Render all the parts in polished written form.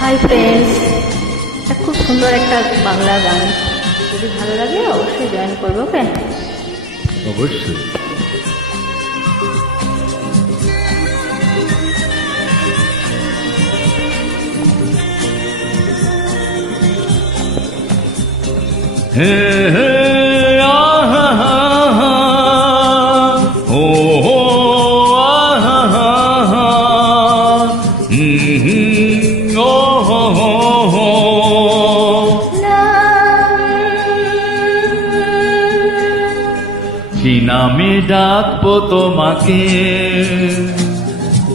Hi friends, এটা খুব সুন্দর একটা বাংলা গান। যদি ভালো লাগে অবশ্যই জয়েন করবো। ওকে, অবশ্যই। হে হে আহা হা হা, ও হো আহা হা হা, ও হো হো হো। কি নামে ডাকবো তোমাকে,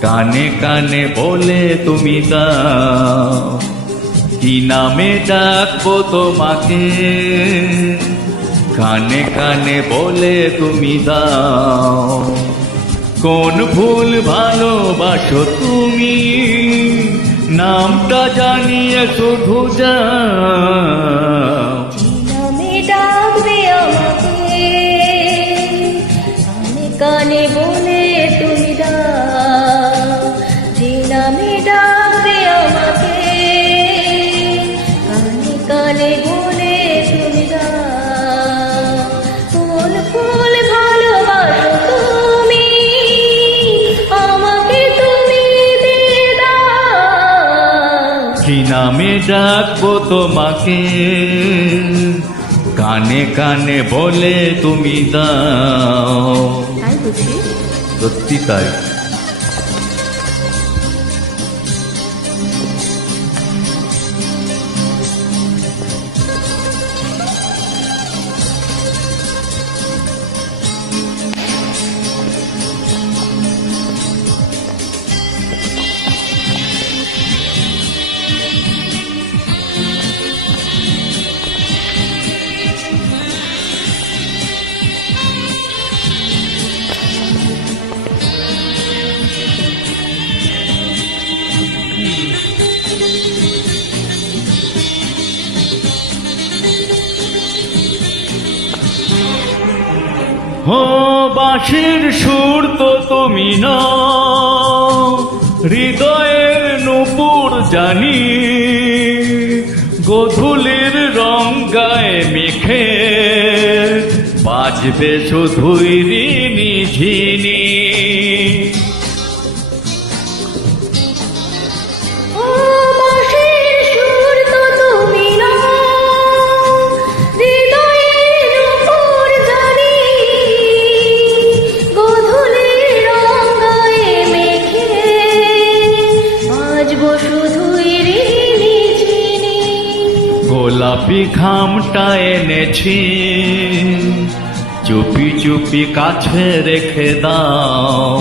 কানে কানে বলে তুমি দাও। কি নামে ডাকবো তোমাকে, কানে কানে বলে তুমি দাও। কোন ভুল ভালোবাসো তুমি, নামটা জানিয়ে শুধু যাও। নামে ডাকবে আমাকে, কানে কানে বলে তুমি দাও। যে নামে ডাকবে আমাকে, কানে কানে বলে তুমি দাও। কোন ফুল ভালোবাসো তুমি, আমাকে তুমি দিয়ে দাও। কি নামে ডাকবো তোমাকে, কানে কানে বলে তুমি দাও। তাই বুঝি? সত্যি তাই। ও বাঁশির সুর তো তুমি না, হৃদয়ের নূপুর জানি। গোধূলির রং গায়ে মেখে, বাজবে শুধুই রিনি ঝিনি। গোলাপি খামটা এনেছি, চুপি চুপি কাছে রেখে দাও।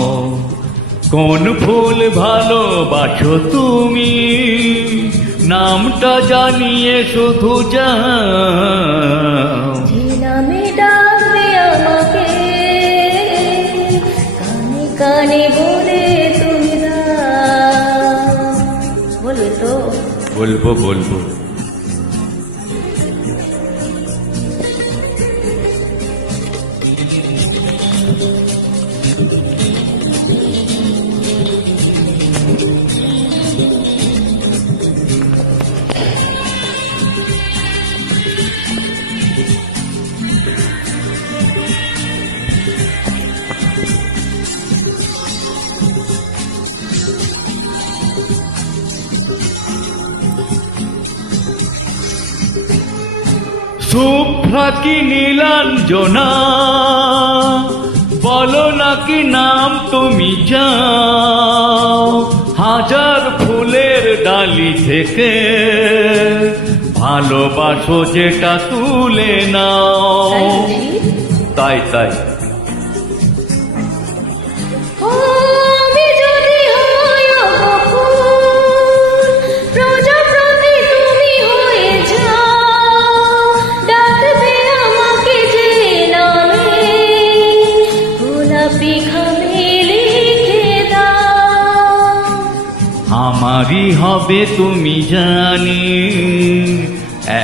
কোন ফুল ভালোবাসো তুমি, নামটা জানিয়ে শুধু যাও। নামে ডাকবে আমাকে, কানে কানে বলে তুমি দাও। বলবে তো? বলবো বলবো। শুভ্রা কি নীলাঞ্জনা, বলো নাকি নাম তুমি যাও। হাজার ফুলের ডালি থেকে, ভালোবাসো যেটা তুলে নাও। তাই তাই। আমারই হবে তুমি জানি,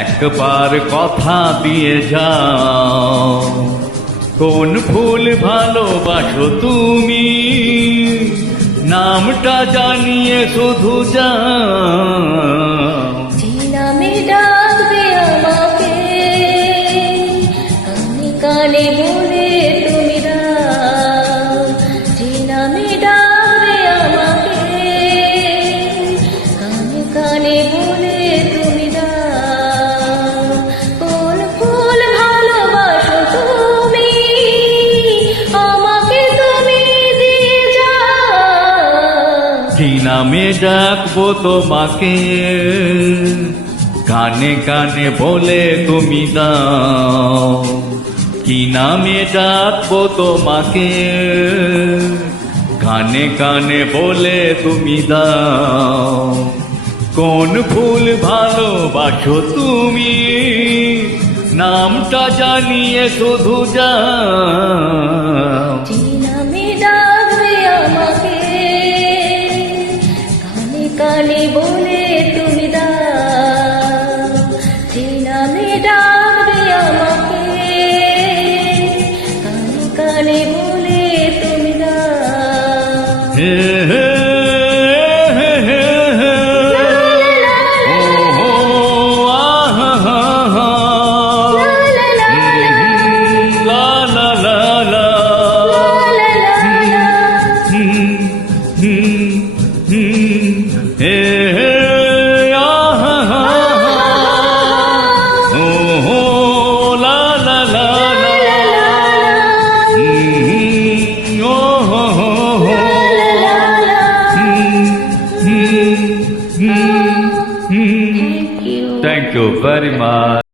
একবার কথা দিয়ে যাও। কোন ফুল ভালোবাসো তুমি, নামটা জানিয়ে শুধু যাও। যে নামে ডাকবে আমাকে, কানে কানে বলে তুমি দাও। যে নামে ডাকবে আমাকে, কানে কানে বলে তুমি দাও। কোন ফুল ভালোবাসো তুমি, আমাকে তুমি দিয়ে যাও। কি নামে ডাকবো তোমাকে, কানে কানে বলে তুমি দাও। কি নামে ডাকবো তোমাকে, কানে কানে বলে তুমি দাও। কোন ফুল ভালোবাসো তুমি, নামটা জানিয়ে শুধু যাও। যে নামে ডাকবে আমাকে, কানে কানে বলে তুমি দাও। যে নামে ডাকবে আমাকে, কানে কানে বলে তুমি দাও। হে হে হে হে হে। ও হো আহা হা হা। লা লা লা লা। হে হে আহা হা হা। ও হো লা লা লা লা। ও হো হো হো। Thank you. Thank you very much.